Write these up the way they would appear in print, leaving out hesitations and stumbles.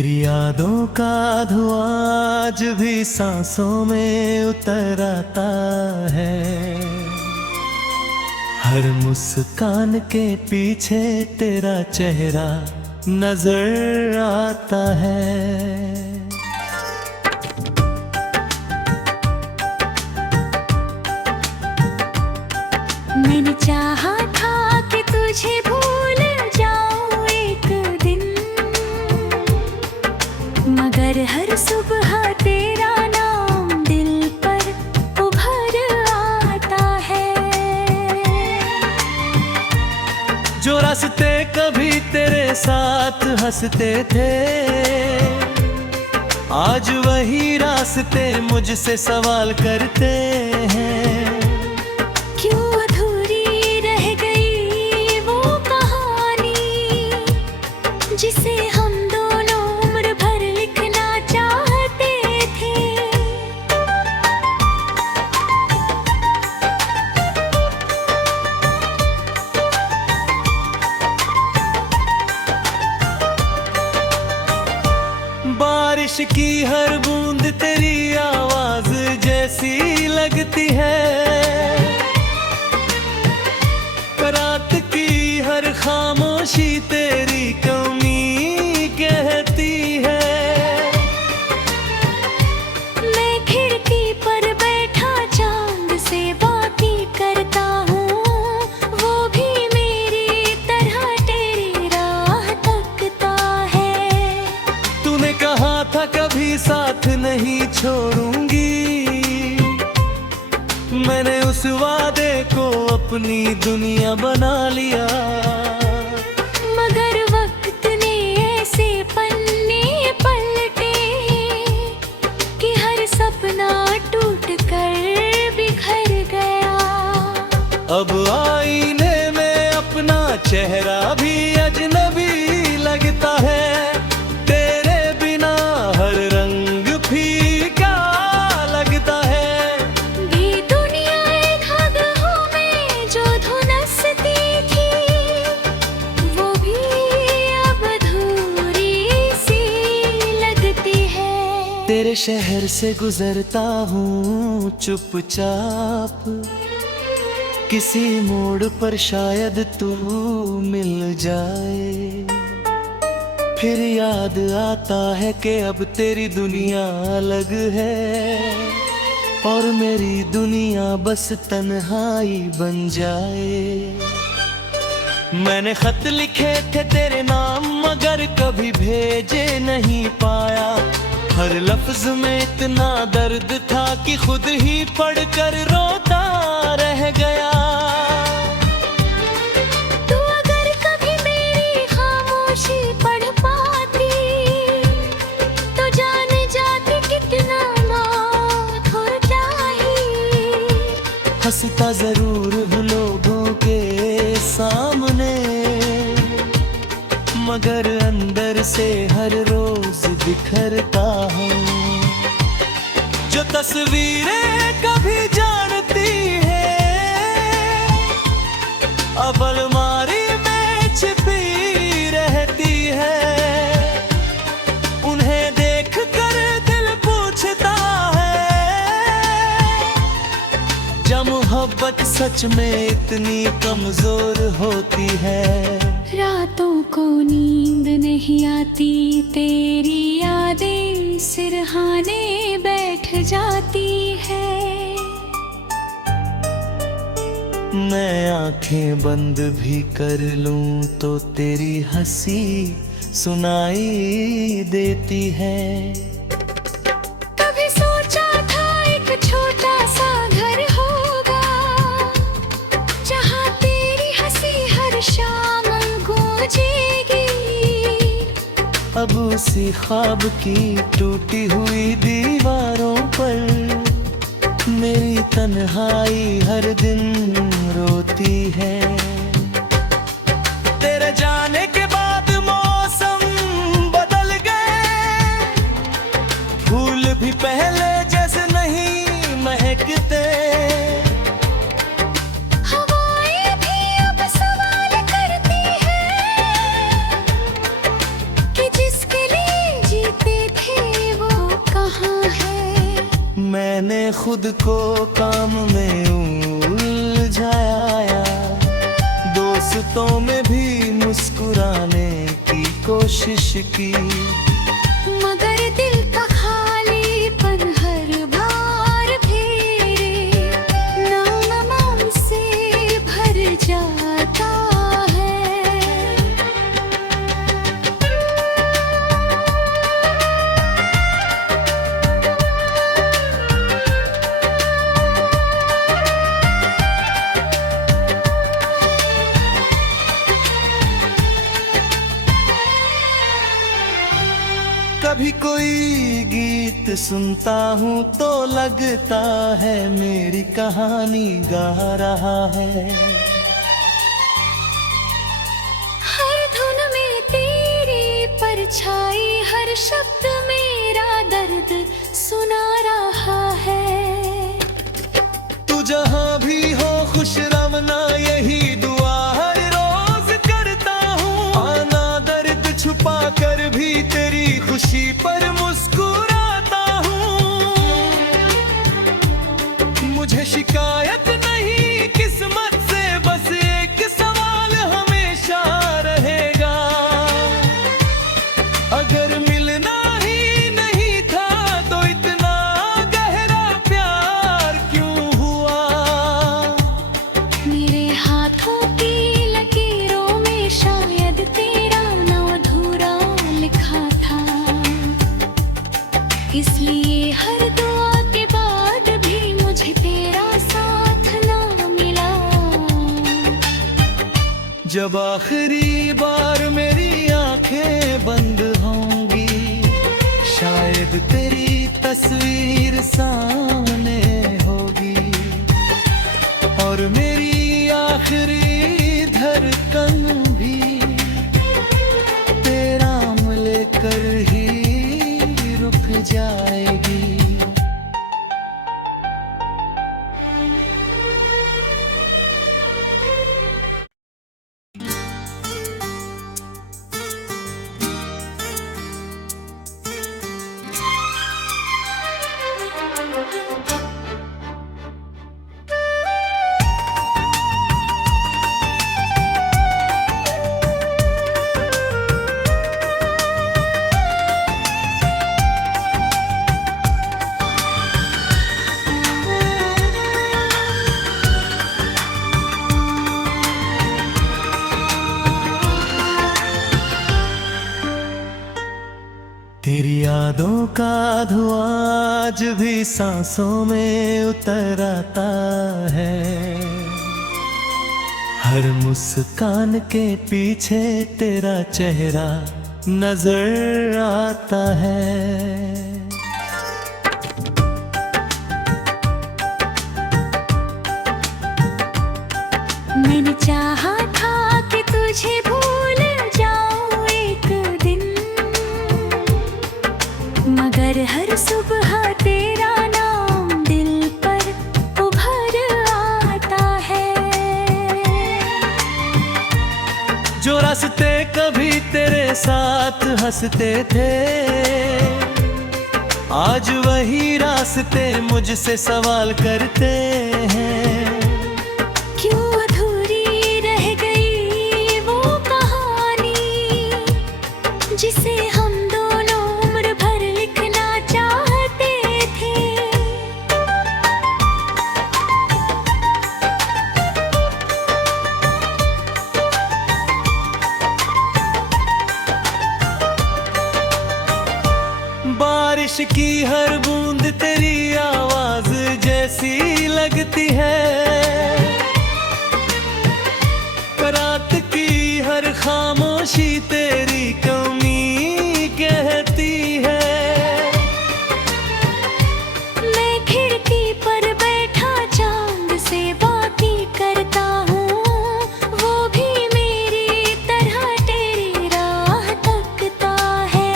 तेरी यादों का धुआं आज भी सांसों में उतर आता है। हर मुस्कान के पीछे तेरा चेहरा नजर आता है। मैंने चाहा था कि तुझे भूल जाऊं एक दिन, मगर हर सुबह तेरा नाम दिल पर उभर आता है। जो रास्ते कभी तेरे साथ हंसते थे, आज वही रास्ते मुझसे सवाल करते हैं। जिसे हम दोनों उम्र भर लिखना चाहते थे। बारिश की हर बूंद तेरी आवाज जैसी लगती है। रात की हर खामोशी तेरी कमी कहती है। मैं खिड़की पर बैठा चांद से बातें करता हूँ, वो भी मेरी तरह तेरी राह तकता है। तूने कहा था कभी साथ नहीं छोड़ूंगी, मैंने उस वादे को अपनी दुनिया बना लिया। मगर वक्त ने ऐसे पन्ने पलटे कि हर सपना टूट कर बिखर गया। अब आईने में अपना चेहरा भी अजनबी लगता है। तेरे बिना हर रंग फीका लगता है। भी दुनिया धागों में जो धुनसती थी, वो भी अब अधूरी सी लगती है। तेरे शहर से गुजरता हूँ चुपचाप, किसी मोड़ पर शायद तू मिल जाए। फिर याद आता है कि अब तेरी दुनिया अलग है और मेरी दुनिया बस तन्हाई बन जाए। मैंने खत लिखे थे तेरे नाम मगर कभी भेजे नहीं पाया। हर लफ्ज में इतना दर्द था कि खुद ही पढ़कर रोता रह गया। तू अगर कभी मेरी खामोशी पढ़ पाती, तो जान जाती कितना मौत हो चाहिए। हंसता जरूर हूँ लोगों के सामने, मगर अंदर से हर रोज बिखरता हूँ। जो तस्वीरें कभी जानती है, अब अलमारी में छिपी रहती है। उन्हें देख कर दिल पूछता है, क्या मोहब्बत सच में इतनी कमजोर होती है। रातों को नींद नहीं आती, तेरी यादें सिरहाने बैठ जाती है। मैं आंखें बंद भी कर लूं तो तेरी हंसी सुनाई देती है। कभी सोचा था एक छोटा सा घर होगा, जहाँ तेरी हंसी हर शाम गूंजेगी। अब उसी ख्वाब की टूटी हुई दीवारों पर मेरी तन्हाई हर दिन रोती है। तेरे जाने के बाद मौसम बदल गए, फूल भी पहले जैसे नहीं महकते। हवाएं भी अब सवाल करती हैं कि जिसके लिए खुद को काम में उलझाया, दोस्तों में भी मुस्कुराने की कोशिश की, मगर दिल का खालीपन हर बार फेरे नाम से भर जाता है। कभी कोई गीत सुनता हूँ तो लगता है मेरी कहानी गा रहा है। हर धुन में तेरी परछाई, हर शब्द मेरा दर्द सुना रहा है। तू जहाँ भी हो खुश रवना, यही दुआ हर रोज करता हूँ। आना दर्द छुपा कर भी तेरी खुशी पर मुस्कुराता हूँ। मुझे शिकायत नहीं किस्मत से, बस एक सवाल हमेशा रहेगा, अगर मिलना ही नहीं था तो इतना गहरा प्यार क्यों हुआ। मेरे हाथों की लकीरों में शायद तेरा नाम अधूरा लिखा था, इसलिए हर दुआ के बाद भी मुझे तेरा साथ ना मिला। जब आखिरी बार मेरी आंखें बंद होंगी, शायद तेरी तस्वीर सामने होगी, और मेरी आखिरी धड़कन भी तेरा नाम लेकर ही रुक जाएगी। तेरी यादों का धुआं आज भी सांसों में उतर आता है। हर मुस्कान के पीछे तेरा चेहरा नजर आता है। मैंने चाहा था कि तुझे भूल जाऊं एक दिन, मगर हर सुबह तेरा नाम दिल पर उभर आता है। जो रास्ते कभी तेरे साथ हंसते थे, आज वही रास्ते मुझसे सवाल करते हैं। क्यों अधूरी रह गई वो कहानी, जिसे हम दोनों उम्र भर लिखना चाहते थे। बारिश की हर बूंद तेरी आवाज जैसी लगती है, रात की हर खामोशी तेरी कमी कहती है। मैं खिड़की पर बैठा चांद से बातें करता हूँ, वो भी मेरी तरह तेरी राह तकता है।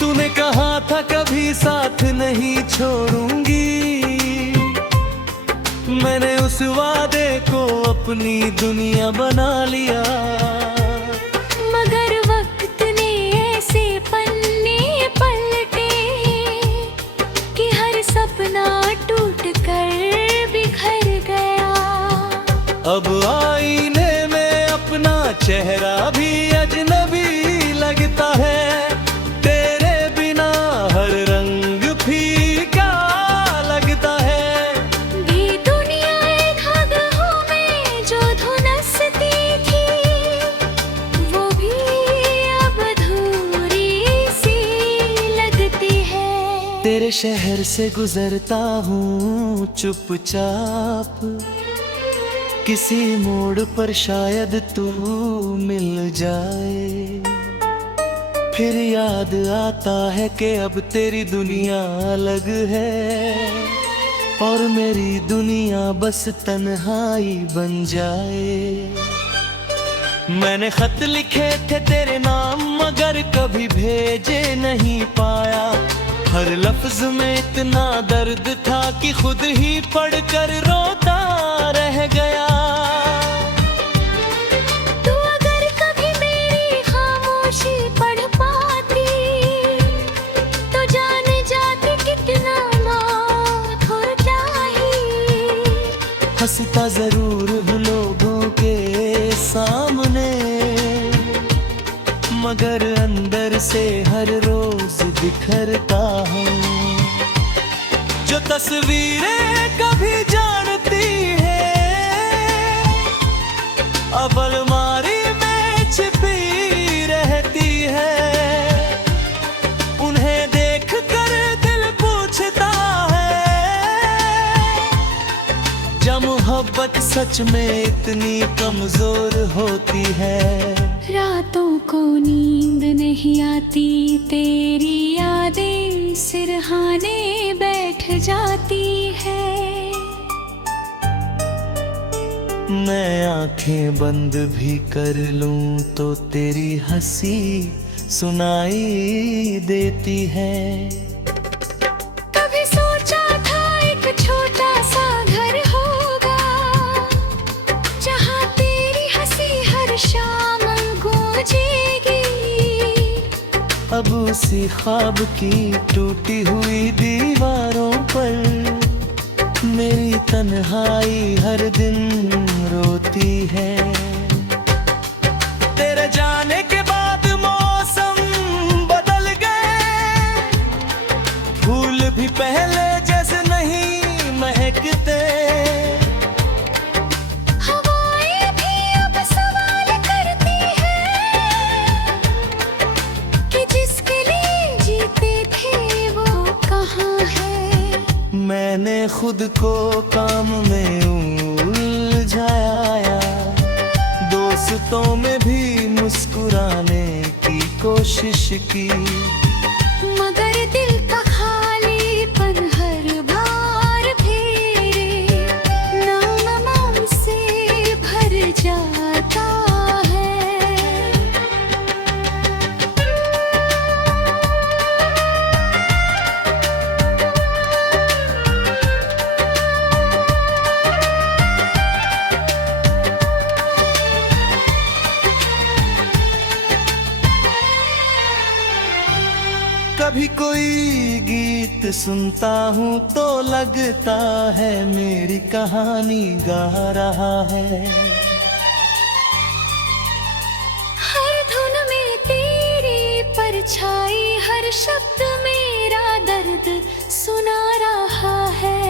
तूने कहा था कभी साथ नहीं छोड़ूंगी, मैंने उस वादे को अपनी दुनिया बना लिया। मगर वक्त ने ऐसे पन्ने पलटे कि हर सपना टूट अब आईने में अपना चेहरा भी अजनबी लगता है। तेरे बिना हर रंग फीका लगता है। भी दुनिया एक धागों में जो धुनसती थी, वो भी अब अधूरी सी लगती है। तेरे शहर से गुजरता हूँ चुपचाप, किसी मोड़ पर शायद तू मिल जाए। फिर याद आता है कि अब तेरी दुनिया अलग है और मेरी दुनिया बस तन्हाई बन जाए। मैंने खत लिखे थे तेरे नाम मगर कभी भेजे नहीं पाया। हर लफ्ज में इतना दर्द था कि खुद ही पढ़कर रोता रह गया। तू अगर कभी मेरी खामोशी पढ़ पाती तो जान जाती कितना मौत हो चाहिए। हंसता जरूर हूँ लोगों के सामने, मगर अंदर से हर रोज बिखरता हूँ। जो तस्वीरें कभी जानती है अब अलमारी में छिपी रहती है। उन्हें देख कर दिल पूछता है, क्या मोहब्बत सच में इतनी कमजोर होती है। रातों को नींद नहीं आती, तेरी यादें सिरहाने बैठ जाती है। मैं आंखें बंद भी कर लूं तो तेरी हंसी सुनाई देती है। कभी सोचा था एक छोटा सा घर होगा, जहाँ तेरी हंसी हर शाम गूंजेगी। अब उसी ख्वाब की टूटी हुई दीवारों पर मेरी तन्हाई हर दिन रोती है। तेरे जाने के बाद मौसम बदल गए, फूल भी पहले जैसे नहीं महकते। हवाएं भी अब सवाल करती हैं कि जिसके लिए जीते थे वो कहाँ है। मैंने खुद को काम में उलझाया, दोस्तों में भी मुस्कुराने की कोशिश की, मगर दिल का खालीपन हर बार फेरे नाम से भर जाता है। कभी कोई गीत सुनता हूँ तो लगता है मेरी कहानी गा रहा है। हर धुन में तेरी परछाई, हर शब्द मेरा दर्द सुना रहा है।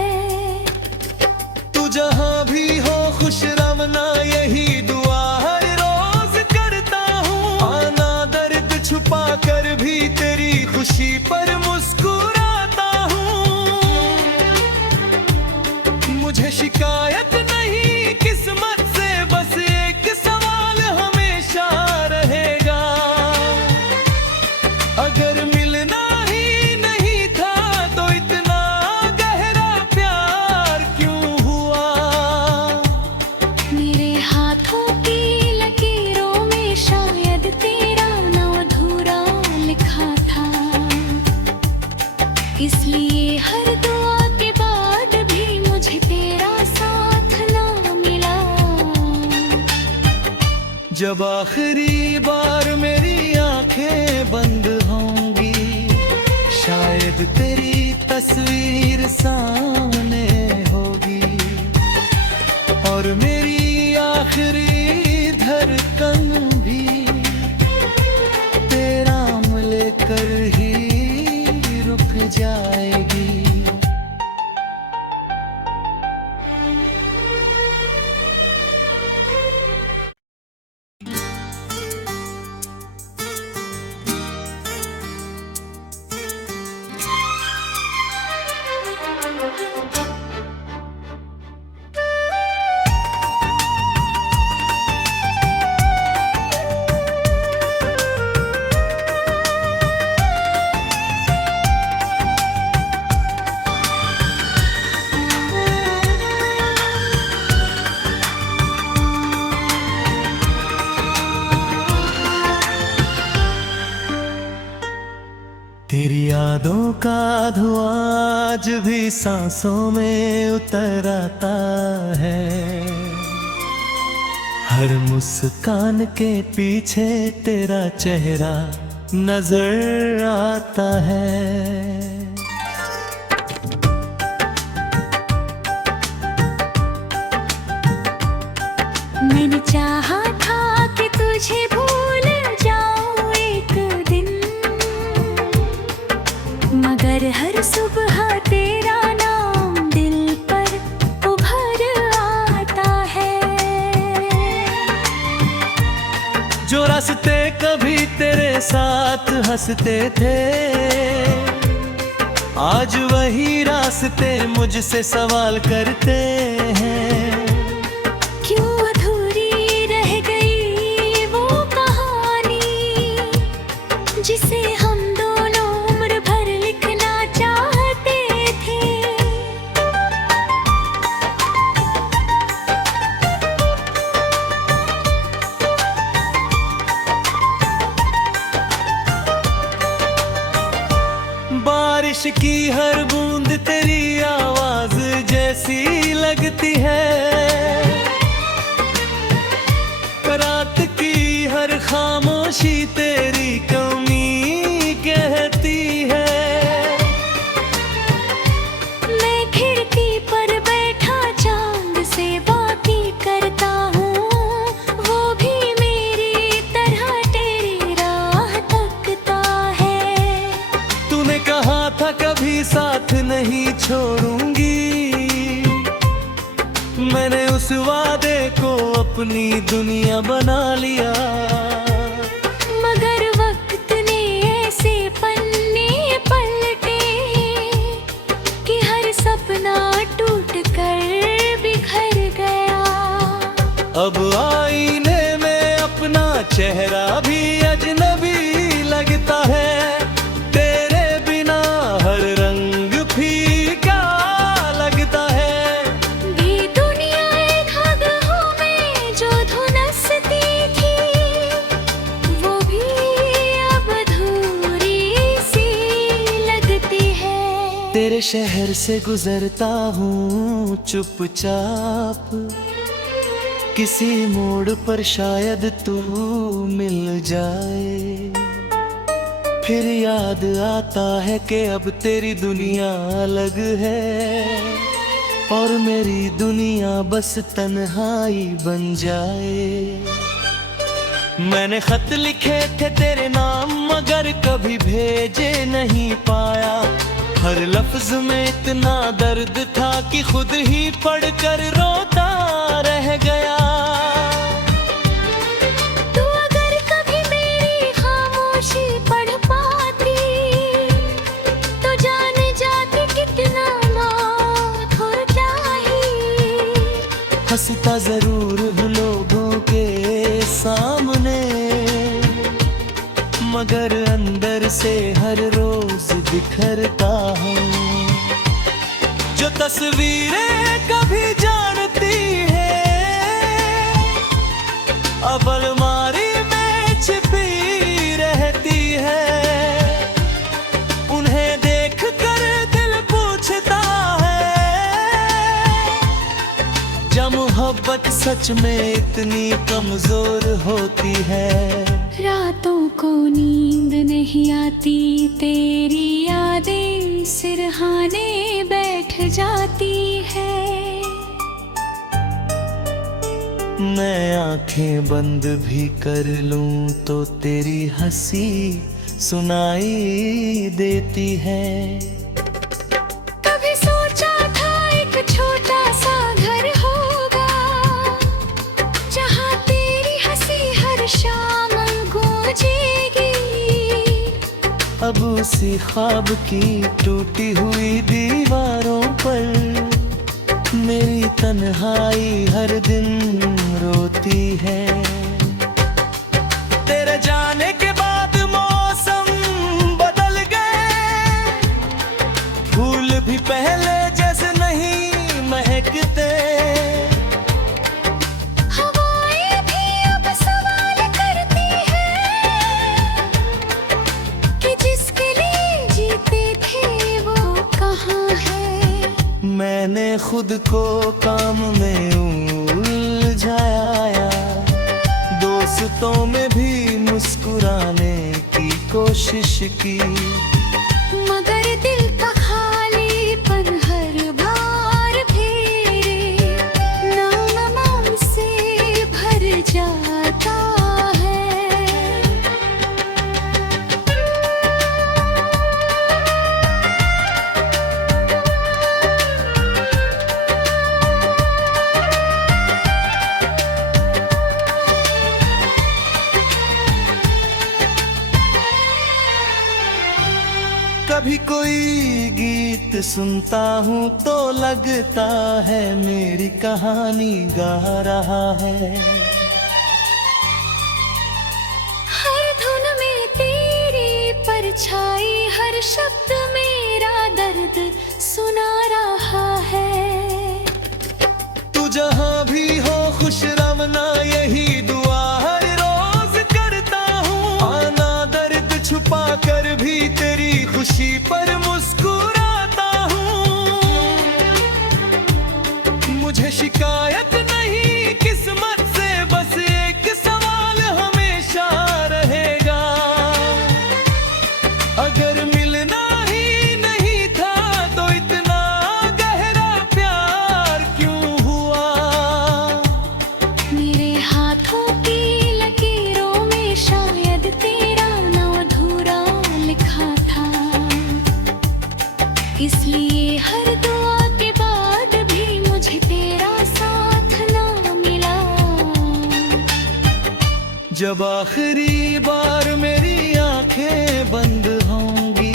तू जहाँ भी हो खुश रवना यही दुआ हर रोज करता हूँ। आना दर्द छुपा कर भी तेरी खुशी पर मुस्कुराता हूँ। मुझे शिकायत नहीं किस्मत से, बस एक सवाल हमेशा रहेगा, अगर मिलना ही नहीं था तो इतना गहरा प्यार क्यों हुआ। मेरे हाथों की लकीरों में शायद तेरा नाम अधूरा लिखा था, इसलिए हर दुआ के बाद भी मुझे तेरा साथ ना मिला। जब आखिरी बार मेरी आंखें बंद होंगी, शायद तेरी तस्वीर सामने होगी और मेरी आखिरी धड़कन भी तेरा नाम लेकर ही रुक जाएगी। तेरी यादों का धुआं आज भी सांसों में उतर आता है। हर मुस्कान के पीछे तेरा चेहरा नजर आता है। मैंने चाहा था कि तुझे भूल जाऊं एक दिन, मगर हर सुबह तेरा नाम दिल पर उभर आता है। जो रास्ते कभी तेरे साथ हंसते थे, आज वही रास्ते मुझसे सवाल करते हैं। क्यों अधूरी रह गई वो कहानी जिसे हम दोनों उम्र भर लिखना चाहते थे। बारिश की हर बूंद तेरी आवाज जैसी लगती है। रात की हर खामोशी तेरी कमी कहती है। मैं खिड़की पर बैठा चांद से बातें करता हूँ, वो भी मेरी तरह तेरी राह तकता है। तूने कहा था कभी साथ नहीं छोड़ूंगी, मैंने उस वादे को अपनी दुनिया बना लिया। मगर वक्त ने ऐसे पन्ने पलटे कि हर सपना टूट कर बिखर गया। अब आईने में अपना चेहरा भी अजनबी लगता है। तेरे बिना हर रंग फीका लगता है। भी दुनिया एक हदों में जो धुनसती थी, वो भी अब अधूरी सी लगती है। तेरे शहर से गुजरता हूँ चुपचाप, किसी मोड़ पर शायद तू मिल जाए। फिर याद आता है कि अब तेरी दुनिया अलग है और मेरी दुनिया बस तन्हाई बन जाए। मैंने खत लिखे थे तेरे नाम मगर कभी भेजे नहीं पाया। हर लफ्ज में इतना दर्द था कि खुद ही पढ़कर रोता रह गया। तू अगर कभी मेरी खामोशी पढ़ पाती तो जान जाती कितना मौत हो चाहिए। हंसता जरूर हूँ लोगों के सामने, मगर अंदर से हर रोज बिखरता हूँ। जो तस्वीरें कभी जानती है अब अलमारी में छिपी रहती है। उन्हें देख कर दिल पूछता है, क्या मोहब्बत सच में इतनी कमजोर होती है। रातों को नींद नहीं आती, तेरी यादें सिरहाने बैठ जाती है। मैं आंखें बंद भी कर लूं तो तेरी हंसी सुनाई देती है। कभी सोचा था एक छोटा सा घर होगा, जहाँ तेरी हंसी हर शाम गूंजेगी। अब उसी ख्वाब की टूटी हुई दीवारों पर मेरी तन्हाई हर दिन रोती है। तेरे जाने के बाद मौसम बदल गए, फूल भी पहले जैसे नहीं महकते। हवाएं भी अब सवाल करती हैं कि जिसके लिए जीते थे वो कहाँ है। मैंने खुद को काम में उलझाया, दोस्तों में भी मुस्कुराने की कोशिश की, मगर दिल का खालीपन हर बार फेरे नाम से भर जाता है। कभी कोई गीत सुनता हूँ तो लगता है मेरी कहानी गा रहा है। हर धुन में तेरी परछाई, हर शब्द मेरा दर्द सुना रहा है। तू जहाँ भी हो खुश रवना यही दुआ हर रोज करता हूँ। आना दर्द छुपा कर भी तेरी खुशी पर मुस्कुराता हूँ। मुझे शिकायत नहीं किस्मत से, बस एक सवाल हमेशा रहेगा, अगर मिलना ही नहीं था तो इतना गहरा प्यार क्यों हुआ। मेरे हाथों की लकीरों में शायद तेरा नाम अधूरा लिखा था, इसलिए हर दुआ के बाद भी मुझे तेरा साथ ना मिला। जब आखिरी बार मेरी आंखें बंद होंगी,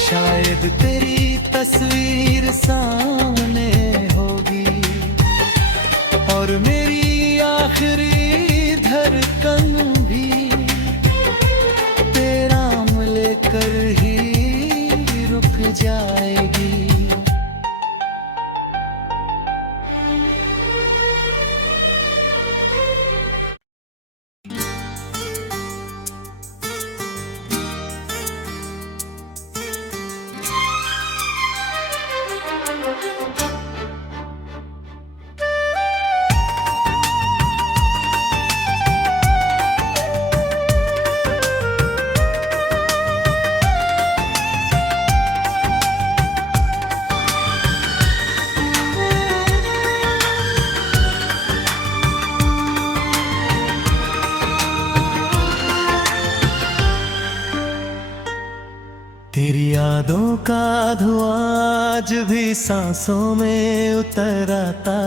शायद तेरी तस्वीर सामने होगी, और मेरी आखिरी धड़कन भी तेरा नाम लेकर ही रुक जाएगी। तेरी यादों का धुआं आज भी सांसों में उतर आता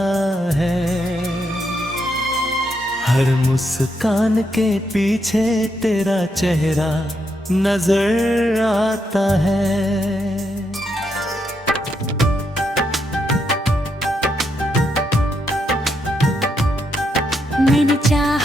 है। हर मुस्कान के पीछे तेरा चेहरा नजर आता है। मैंने चाहा